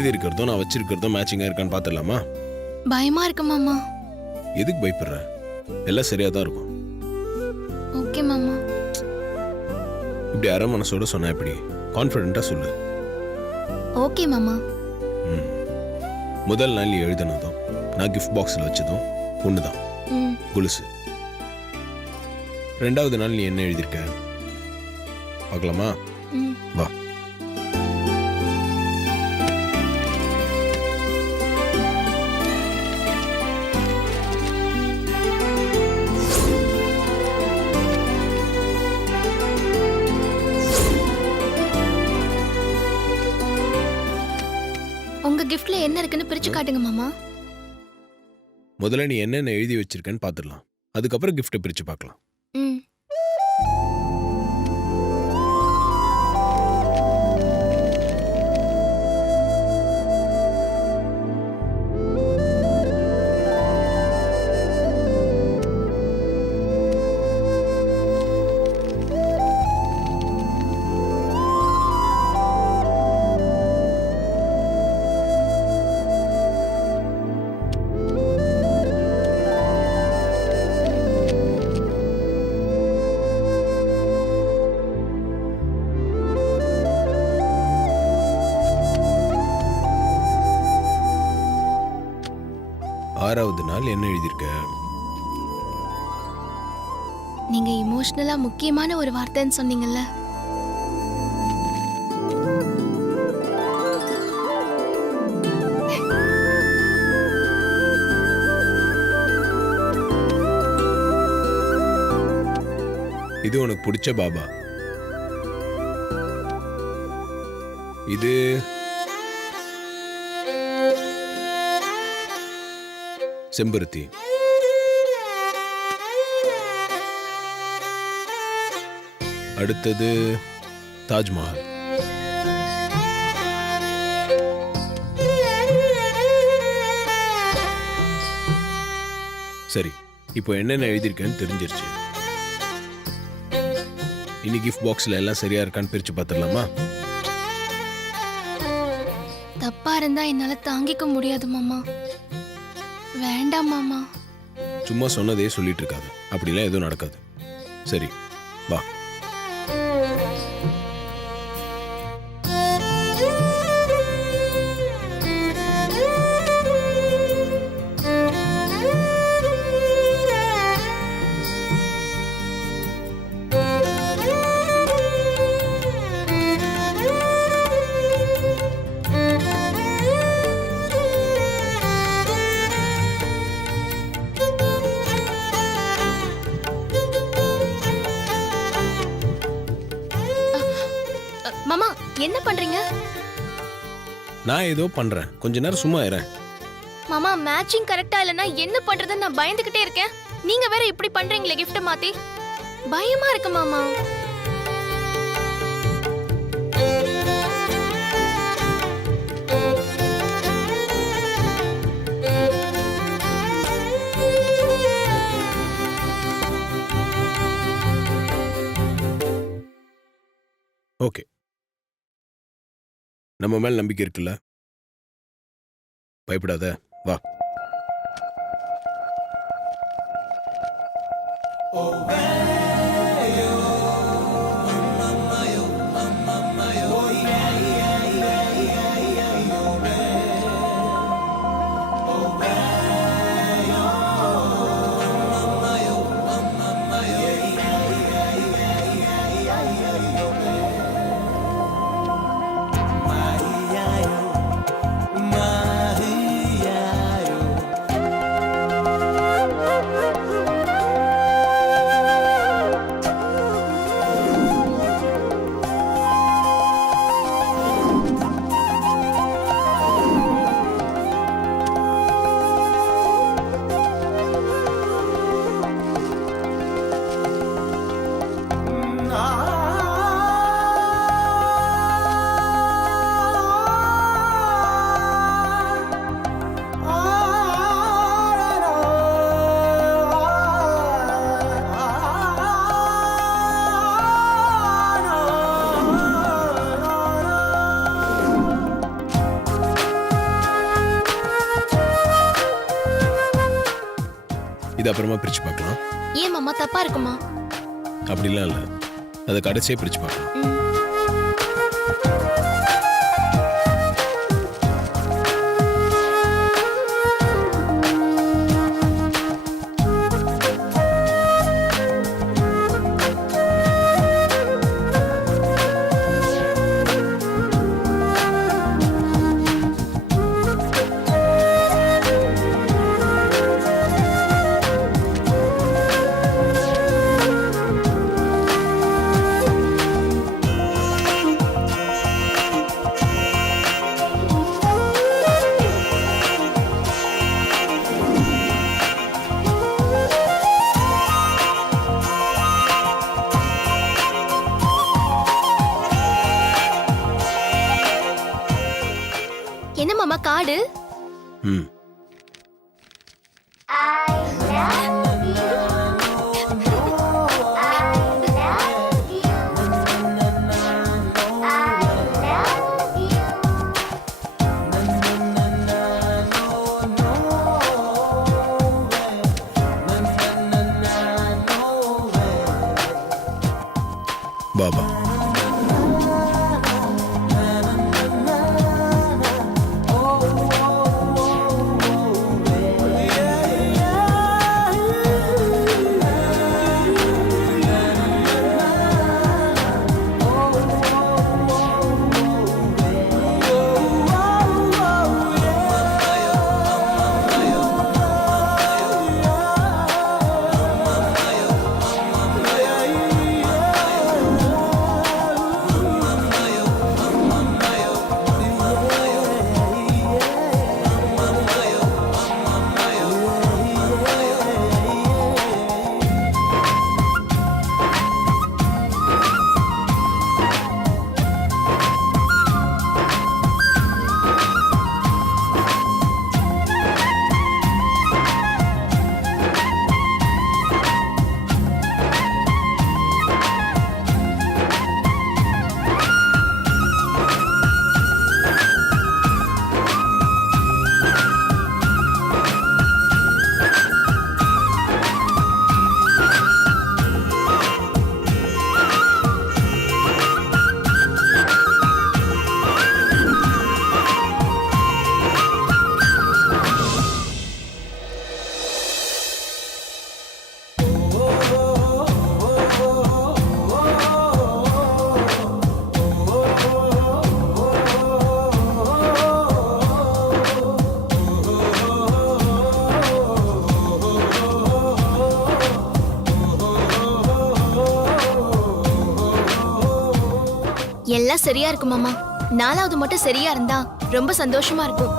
எழுதி இருக்கிறதும் நான் வச்சிருக்கிறதும் மேட்சிங்கா இருக்கான்னு பாத்துடலாமா? பயமா இருக்கு மாமா. எதுக்கு பயப்படுற? எல்லாம் சரியா தான் இருக்கும். ஓகே மாமா. இப்படி அரை மனசோட சொன்னா எப்படி? கான்ஃபிடென்ட்டா சொல்லு. ஓகே மாமா. முதல் நாள் நீ எழுதினதும் நான் கிஃப்ட் பாக்ஸில் வச்சதும் ஒண்ணுதான், கொலுசு. ரெண்டாவது நாள் நீ என்ன எழுதியிருக்க பார்க்கலாமா? வா. உங்க கிஃப்ட்ல என்ன இருக்குன்னு பிரிச்சு காட்டுங்க மாமா. முதல்ல நீ என்னென்ன எழுதி வச்சிருக்கன்னு பார்த்துடலாம், அதுக்கப்புறம் கிஃப்ட்டை பிரிச்சு பார்க்கலாம். ஆறாவது நாள் என்ன எழுதியிருக்க? நீங்க இமோஷனலா முக்கியமான ஒரு வார்த்தைன்னு சொன்னீங்கல்ல, இது உனக்கு பிடிச்ச பாபா. இது செம்பருத்தி. அடுத்தது தாஜ்மஹால். சரி, இப்போ என்னென்ன எழுதியிருக்கேன்னு தெரிஞ்சிருச்சு. இனி கிஃப்ட் பாக்ஸ்ல எல்லாம் சரியா இருக்கான்னு பிரிச்சு பார்த்துடலாமா? தப்பா இருந்தா என்னால தாங்கிக்க முடியாது மாமா. வேண்டாம் மாமா. சும்மா சொன்னதே சொல்லிட்டு இருக்காது, அப்படிலாம் எதுவும் நடக்காது. சரி வா. மாமா என்ன பண்றீங்க? நான் ஏதோ பண்றேன், கொஞ்ச நேரம் சும்மா இருறேன். மாமா மேட்சிங் கரெக்டா இல்லனா என்ன பண்றதுன்னு நான் பயந்துகிட்டே இருக்கேன். நீங்க வேற இப்படி பண்றீங்களே கிஃப்ட் மாத்தி. பயமா இருக்கு மாமா. ஓகே, நம்ம மேல் நம்பிக்கை இருக்குல்ல? பயப்படாத, வா. அப்புறமா பிரிச்சு பார்க்கலாம். ஏன் மாமா தப்பா இருக்குமா? அப்படிலாம் இல்லை, அதை கடைசியே பிரிச்சு பார்க்கலாம். ம். என்ன மாமா காடு? ம் பாபா. எல்லாம் சரியா இருக்கு மாமா. 4வது மட்டும் சரியா இருந்தா ரொம்ப சந்தோஷமா இருக்கும்.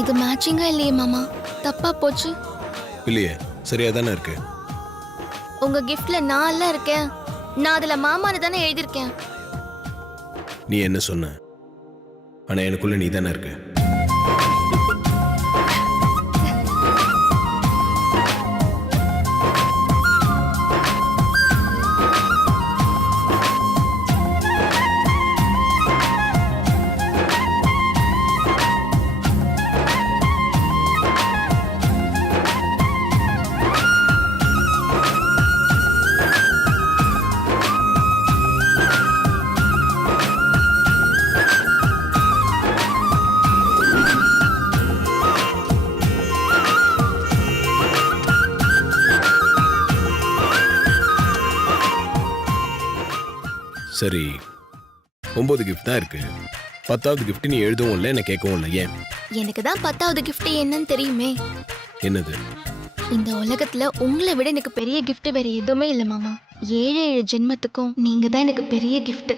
இது மேட்சிங்கா இல்லையே மாமா, தப்பா போச்சு. இல்லையே, சரியா தானே இருக்கு. உங்க கிஃப்ட்ல நான் எல்லாம் இருக்கேன், நான் அதுல மாமான்னு தானே எழுதியிருக்கேன். நீ என்ன சொன்ன? ஆனா எனக்குள்ள நீ தானே இருக்க. சரி, 9 கிஃப்ட் தான் இருக்கு. 10வது கிஃப்ட் நீ எழுதவும் இல்லை, என்ன கேட்கவும் இல்லை. ஏன்? எனக்கு தான் 10வது கிஃப்ட் என்னன்னு தெரியுமே. என்னது? இந்த உலகத்துல உங்களை விட எனக்கு பெரிய கிஃப்ட் வேற எதுவுமே இல்ல மாமா. 7 ஜென்மத்துக்கும் நீங்க தான் எனக்கு பெரிய கிஃப்ட்.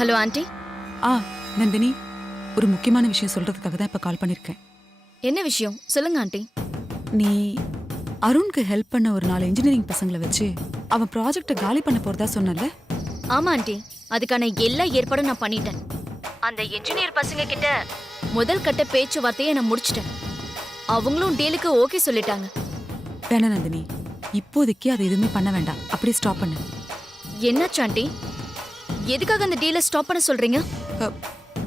Hello aunty. நந்தினி, ஒரு முக்கியமான விஷயம் சொல்றதுக்காக தான் இப்ப கால் பண்ணிருக்கேன். என்ன விஷயம் சொல்லுங்க ஆண்டி. நீ அருணுக்கு ஹெல்ப் பண்ண ஒரு 4 இன்ஜினியரிங் பசங்களை வச்சு அவன் ப்ராஜெக்ட காலி பண்ண போறதா சொன்னல? ஆமா ஆண்டி, அதுக்கான எல்லா ஏற்பாடும் நான் பண்ணிட்டேன். அந்த என்ஜினியர் பசங்க கிட்ட முதல் கட்ட பேச்சுவார்த்தையை நான் முடிச்சிட்டேன். அவங்களும் டீலுக்கு ஓகே சொல்லிட்டாங்க. வேணா நந்தினி, இப்போதைக்கு அதை எதுவுமே பண்ண வேண்டாம். அப்படியே ஸ்டாப் பண்ணு. என்னாச்சு ஆண்டி? எதுக்காக அந்த டீலை ஸ்டாப் பண்ண சொல்றீங்க?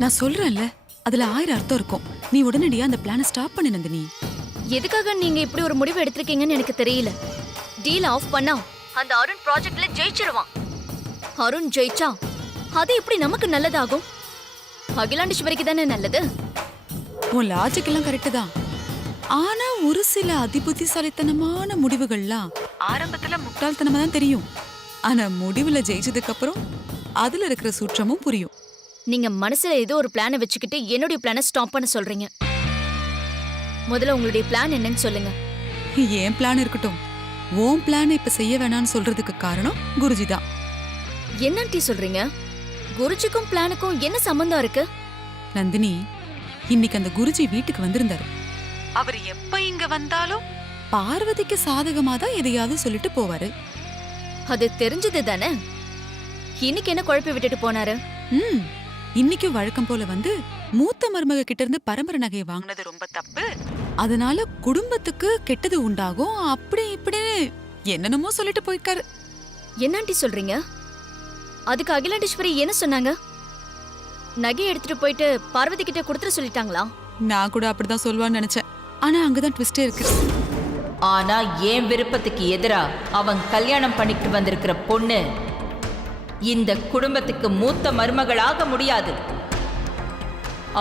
நான் சொல்றேன்ல, அதுல 1000 அர்த்தம் இருக்கும். நீ உடனடியா அந்த பிளானை ஸ்டாப் பண்ணு நந்தினி. எதுக்காக நீங்க இப்படி ஒரு முடிவு எடுத்திருக்கீங்கன்னு எனக்கு தெரியல. டீல் ஆஃப் பண்ணா அந்த அருண் ப்ராஜெக்ட்ல ஜெயிச்சிருவான். அருண் ஜெயிச்சா அது எப்படி நமக்கு நல்லதாகும்? அகிலாண்டேஸ்வரிக்கு தானே நல்லது. உன் லாஜிக் எல்லாம் கரெக்ட் தான். ஆனா ஒரு சில அதிபுத்திசாலித்தனமான முடிவுகள்லாம் ஆரம்பத்துல முட்டாள்தனமா தான் தெரியும். ஆனா முடிவுல ஜெயிச்சதுக்கு அப்புறம் அதுல இருக்கிற சூற்றமும் புரியும். நீங்க மனசுல ஏதோ ஒரு பிளானை வச்சுக்கிட்டு என்னுடைய பிளானை ஸ்டாப் பண்ண சொல்றீங்க. முதல்ல உங்களுடைய பிளான் என்னன்னு சொல்லுங்க. ஏன் பிளான் இருக்கட்டும், உன் பிளானை இப்ப செய்ய வேணாம்னு சொல்றதுக்கு காரணம் குருஜி தான். என்னன்டி சொல்றீங்க? குருஜிக்கும் பிளானுக்கும் என்ன சம்பந்தம் இருக்கு? நந்தினி, இன்னைக்கு அந்த குருஜி வீட்டுக்கு வந்திருந்தாரு. அவர் எப்ப இங்க வந்தாலும் பார்வதிக்கு சாதகமா தான் எதையாவது சொல்லிட்டு போவாரு. அது தெரிஞ்சது தானே. இன்னைக்கு என்ன குழப்பி விட்டுட்டு போனாரு? இன்னைக்கு வழக்கம் போல வந்து மூத்த மருமக கிட்ட இருந்து பரம்பரை நகையை வாங்கினது ரொம்ப தப்பு, அதனால குடும்பத்துக்கு கெட்டது உண்டாகும், அப்படி இப்படின்னு என்னென்னமோ சொல்லிட்டு போயிருக்காரு. என்னாண்டி சொல்றீங்க? அதுக்கு அகிலாண்டேஸ்வரி என்ன சொன்னாங்க? நகை எடுத்துட்டு போயிட்டு பார்வதி கிட்ட கொடுத்துட்டு சொல்லிட்டாங்களா? நான் கூட அப்படிதான் சொல்லுவான்னு நினைச்சேன். ஆனா அங்கதான் ட்விஸ்டே இருக்கு. ஆனா என் விருப்பத்துக்கு எதிரா அவன் கல்யாணம் பண்ணிட்டு வந்திருக்கிற பொண்ணு இந்த குடும்பத்துக்கு மூத்த மருமகளாக முடியாது.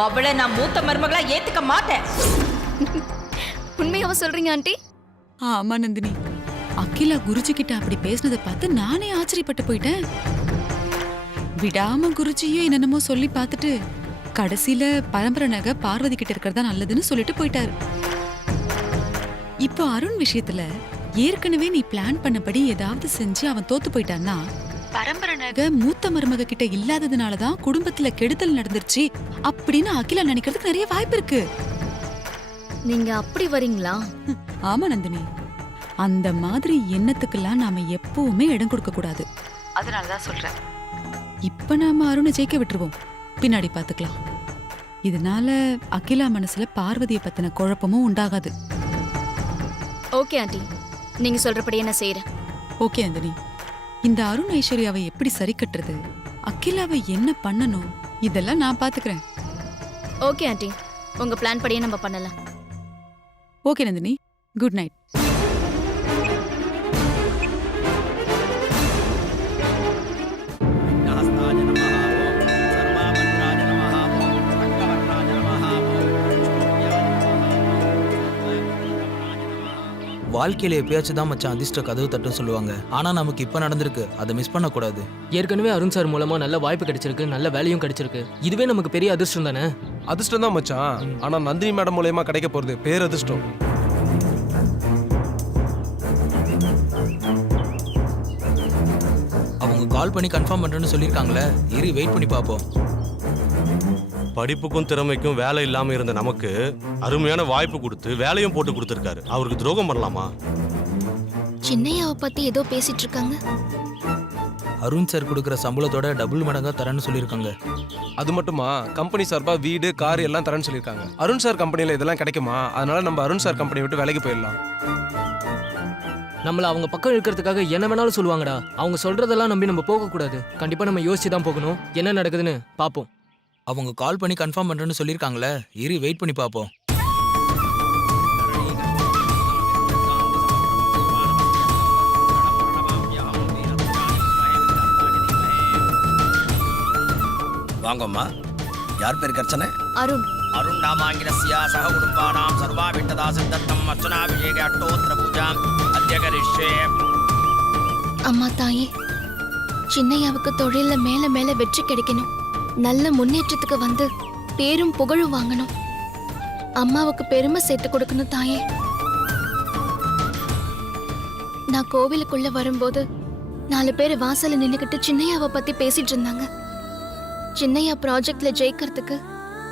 அவளை நான் மூத்த மருமகளா ஏத்துக்க மாட்டேன். உண்மையாவ சொல்றீங்க ஆண்டி? ஆமா நந்தினி, அகிலா குருஜி கிட்ட அப்படி பேசினதை பார்த்து நானே ஆச்சரியப்பட்டு போயிட்டேன். விடாம குருஜியும் என்னென்னமோ சொல்லி பார்த்துட்டு கடைசியில பரம்பரை நகை பார்வதி கிட்ட இருக்கிறதா நல்லதுன்னு சொல்லிட்டு போயிட்டாரு. இப்போ அருண் விஷயத்துல ஏற்கனவே நீ பிளான் பண்ணபடி ஏதாவது செஞ்சு அவன் தோத்து போயிட்டான்னா, பரம்பரை நகை மூத்த மருமக கிட்ட இல்லாததுனாலதான் குடும்பத்துல கெடுதல் நடந்துருச்சு அப்படின்னு அகிலா நினைக்கிறதுக்கு நிறைய வாய்ப்பு இருக்கு. நீங்க அப்படி வரீங்களா? ஆமா நந்தினி, அந்த மாதிரி எண்ணத்துக்கெல்லாம் நாம எப்பவுமே இடம் கொடுக்க கூடாது. அதனாலதான் சொல்றேன், இப்ப நாம அருணை ஜெயிக்க விட்டுருவோம், பின்னாடி பாத்துக்கலாம். இதனால அகிலா மனசுல பார்வதியை பத்தின குழப்பமும் உண்டாகாது. ஓகே ஆண்டி, நீங்க சொல்றபடியே நான் செய்யறேன். ஓகே நந்தினி, இந்த அருண் ஐஸ்வர்யாவை எப்படி சரி கட்டுறது, அகிலாவை என்ன பண்ணணும், இதெல்லாம் நான் பாத்துக்கிறேன். ஓகே ஆண்டி, உங்க பிளான் படியே நம்ம பண்ணலாம். Okay Nandini, good night. வாழ்க்கையில எப்பயாச்சும் தான் மச்சான் அதிர்ஷ்ட கதவு தட்டும் சொல்லுவாங்க. ஆனா நமக்கு இப்ப நடந்திருக்கு, அதை மிஸ் பண்ண கூடாது. ஏற்கனவே அருண் சார் மூலமா நல்ல வாய்ப்பு கிடைச்சிருக்கு, நல்ல வேலையும் கிடைச்சிருக்கு. இதுவே நமக்கு பெரிய அதிர்ஷ்டம் தானே. அதிர்ஷ்டம் தான் மச்சான். ஆனா நந்தினி மேடம் மூலமா கிடைக்க போறது பேரதிர்ஷ்டம். அவங்க கால் பண்ணி கன்ஃபார்ம் பண்றேன்னு சொல்லியிருக்காங்களே, இரு வெயிட் பண்ணி பார்ப்போம். படிப்புக்கும் திறமைக்கும் வேலை இல்லாம இருந்த நமக்கு அருமையான வாய்ப்பு கொடுத்து வேலையும் போட்டு கொடுத்திருக்காரு. அவருக்கு துரோகம் பண்ணலாமா? சின்னையாவை பத்தி ஏதோ பேசிட்டு இருக்காங்க. அருண் சார் கொடுக்குற சம்பளத்தோட டபுள் மடங்கா தரேன்னு சொல்லியிருக்காங்க. அது மட்டுமா, கம்பெனி சார்பா வீடு கார் எல்லாம் தரேன்னு சொல்லியிருக்காங்க. அருண் சார் கம்பெனில இதெல்லாம் கிடைக்குமா? அதனால நம்ம அருண் சார் கம்பெனி விட்டு வேலைக்கு போயிடலாம். நம்மள அவங்க பக்கம் இருக்கிறதுக்காக என்ன வேணாலும் சொல்லுவாங்கடா. அவங்க சொல்றதெல்லாம் நம்பி நம்ம போக கூடாது. கண்டிப்பா நம்ம யோசிச்சு தான் போகணும். என்ன நடக்குதுன்னு பாப்போம். அவங்க கால் பண்ணி கன்ஃபார்ம் பண்றேன்னு சொல்லியிருக்காங்களே, இரு வெயிட் பண்ணி பார்ப்போம். வாங்கம்மா. யார் பேருக்கு அர்ச்சனை? அருண். அருண் நாமாங்கிரஸ்யா சக குடும்பானாம் சர்வா விட்டதா சித்தர்த்தம் அர்ச்சனாபிஷேக அட்டோத்திர பூஜாம் அத்தியகரிஷ்யே. அம்மா தாயே, சின்னையாவுக்கு தொழில மேல மேல வெற்றி கிடைக்கணும், நல்ல முன்னேற்றத்துக்கு வந்து பேரும் புகழும் வாங்கணும், அம்மாவுக்கு பெருமை சேர்த்து கொடுக்கணும் தாயே. நான் கோவிலுக்குள்ள வரும்போது 4 பேர் வாசல்ல நின்னுக்கிட்டு சின்னையாவை பத்தி பேசிட்டு இருந்தாங்க. சின்னையா ப்ராஜெக்ட்ல ஜெயிக்கிறதுக்கு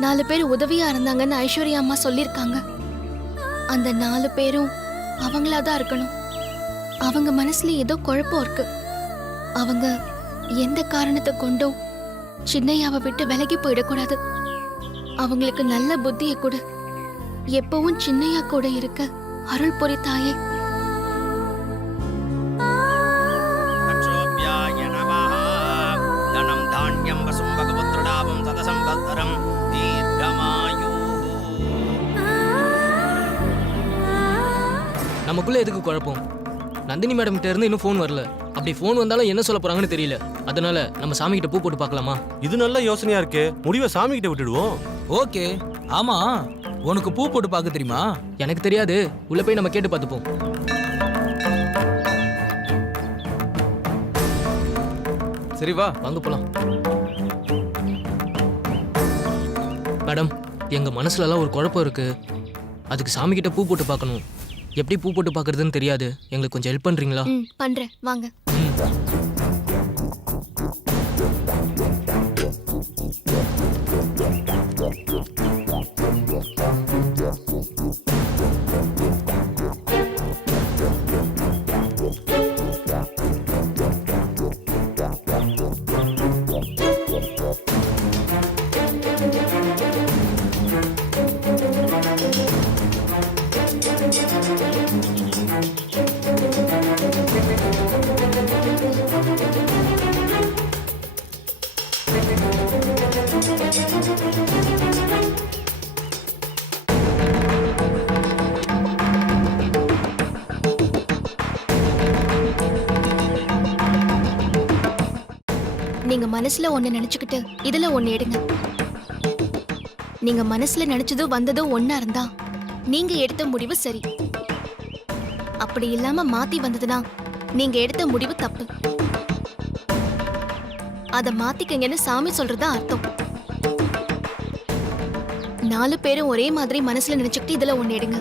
4 பேர் உதவியா இருந்தாங்கன்னு ஐஸ்வர்யா அம்மா சொல்லிருக்காங்க. அந்த 4 பேரும் அவங்களாதான் இருக்கணும். அவங்க மனசுல ஏதோ குழப்பம் இருக்கு. அவங்க எந்த காரணத்தை கொண்டும் சின்னையாவை விட்டு விலகி போயிடக்கூடாது. அவங்களுக்கு நல்ல புத்தியை கொடு. எப்பவும் சின்னையா கூட இருக்க அருள் புரி தாயே. அக்ஷோபியாய நமஹ. தனம் தான்யம் வசும் பகவத்ரடாபம் சதசம்பத்சரம் தீர்க்கமாயு. நமக்குள்ள எதுக்கு குழப்பம்? நந்தினி மேடம் கிட்ட இருந்து இன்னும் ஃபோன் வரல. அப்படி ஃபோன் வந்தாலும் என்ன சொல்ல போறாங்கன்னு தெரியல. அதனால நம்ம சாமி கிட்ட பூ போட்டு பார்க்கலாமா? இது நல்ல யோசனையா இருக்கே. முடிவை சாமி கிட்ட விட்டுடுவோம். ஓகே. ஆமா, உனக்கு பூ போட்டு பார்க்க தெரியுமா? எனக்கு தெரியாது. உள்ள போய் நம்ம கேட்டு பார்த்துப்போம். சரி வா. வாங்க போலாம். மேடம், எங்க மனசுலலாம் ஒரு குழப்பம் இருக்கு. அதுக்கு சாமி கிட்ட பூ போட்டு பார்க்கணும். எப்படி பூ போட்டு பார்க்கறதுன்னு தெரியாது. எங்களுக்கு கொஞ்சம் ஹெல்ப் பண்றீங்களா? பண்றேன், வாங்க. நீங்க மனசுல ஒண்ணு நினைச்சுக்கிட்டு இதுல ஒண்ணு எடுங்க. நீங்க மனசுல நினைச்சதோ வந்ததோ ஒண்ணா இருந்தா நீங்க எடுத்த முடிவு சரி. அப்படி இல்லாம மாத்தி வந்ததுன்னா நீங்க எடுத்த முடிவு தப்பு. அத மாத்திக்கங்கன்னு சாமி சொல்றதா அர்த்தம். 4 பேரும் ஒரே மாதிரி மனசுல நினைச்சுக்கிட்டு இதுல ஒண்ணு எடுங்க.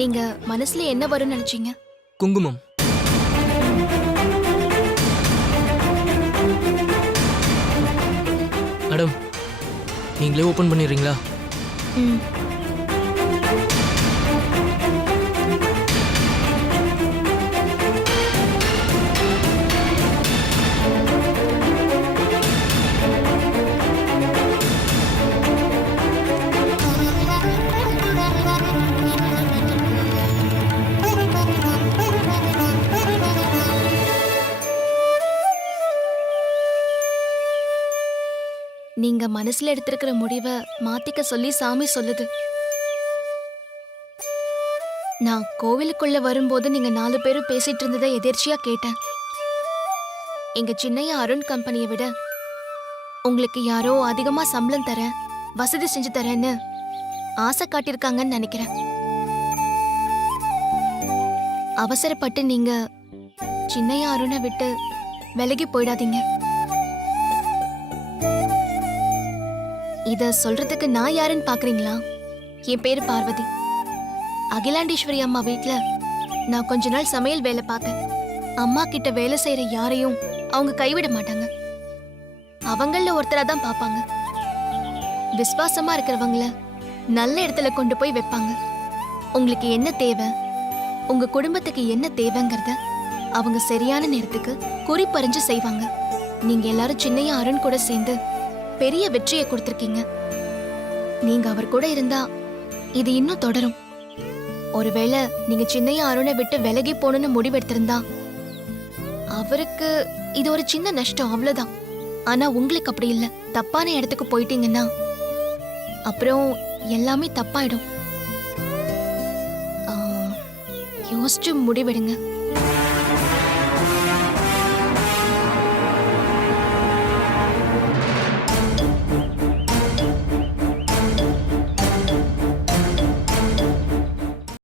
நீங்க மனசுல என்ன வரும்னு நினைச்சீங்க? குங்குமம். மேடம், நீங்களே ஓபன் பண்ணிடுறீங்களா? ம். நீங்க மனசுல எடுத்திருக்கிற முடிவை மாத்திக்க சொல்லி சாமி சொல்லுது. நான் கோவிலுக்குள்ள வரும்போது நீங்க 4 பேரும் பேசிட்டு இருந்ததை எதிர்ச்சியா கேட்டேன். எங்க சின்னையா அருண் கம்பெனியை விட உங்களுக்கு யாரோ அதிகமா சம்பளம் தர, வசதி செஞ்சு தரேன்னு ஆசை காட்டியிருக்காங்கன்னு நினைக்கிறேன். அவசரப்பட்டு நீங்க சின்னையா அருணை விட்டு விலகி போயிடாதீங்க. இத சொல்றதுக்கு நான் யாருன்னு பாக்குறீங்களா? என் பேரு பார்வதி. அகிலாண்டேஸ்வரி அம்மா வீட்ல நான் கொஞ்ச நாள் சமையல் வேலை பார்த்தேன். அம்மா கிட்ட வேலை செய்யற யாரையும் அவங்க கைவிட மாட்டாங்க. அவங்கள ஒருத்தரா தான் பாப்பாங்க. விசுவாசமா இருக்கிறவங்கள நல்ல இடத்துல கொண்டு போய் வைப்பாங்க. உங்களுக்கு என்ன தேவை, உங்க குடும்பத்துக்கு என்ன தேவைங்கிறத அவங்க சரியான நேரத்துக்கு குறிப்பறிஞ்சு செய்வாங்க. நீங்க எல்லாரும் சின்னையா அருண் கூட சேர்ந்து பெரிய வெற்றியை கொடுத்திருக்கீங்க. நீங்க அவர் கூட இருந்தா இது இன்னும் தொடரும். ஒருவேளை நீங்க சின்னையா அருணை விட்டு விலகி போகணும்னு முடிவெடுத்திருந்தா அவருக்கு இது ஒரு சின்ன நஷ்டம், அவ்வளவுதான். ஆனா உங்களுக்கு அப்படி இல்ல. தப்பான இடத்துக்கு போயிட்டீங்கன்னா அப்புறம் எல்லாமே தப்பாயிடும். யோசிச்சு முடிவெடுங்க.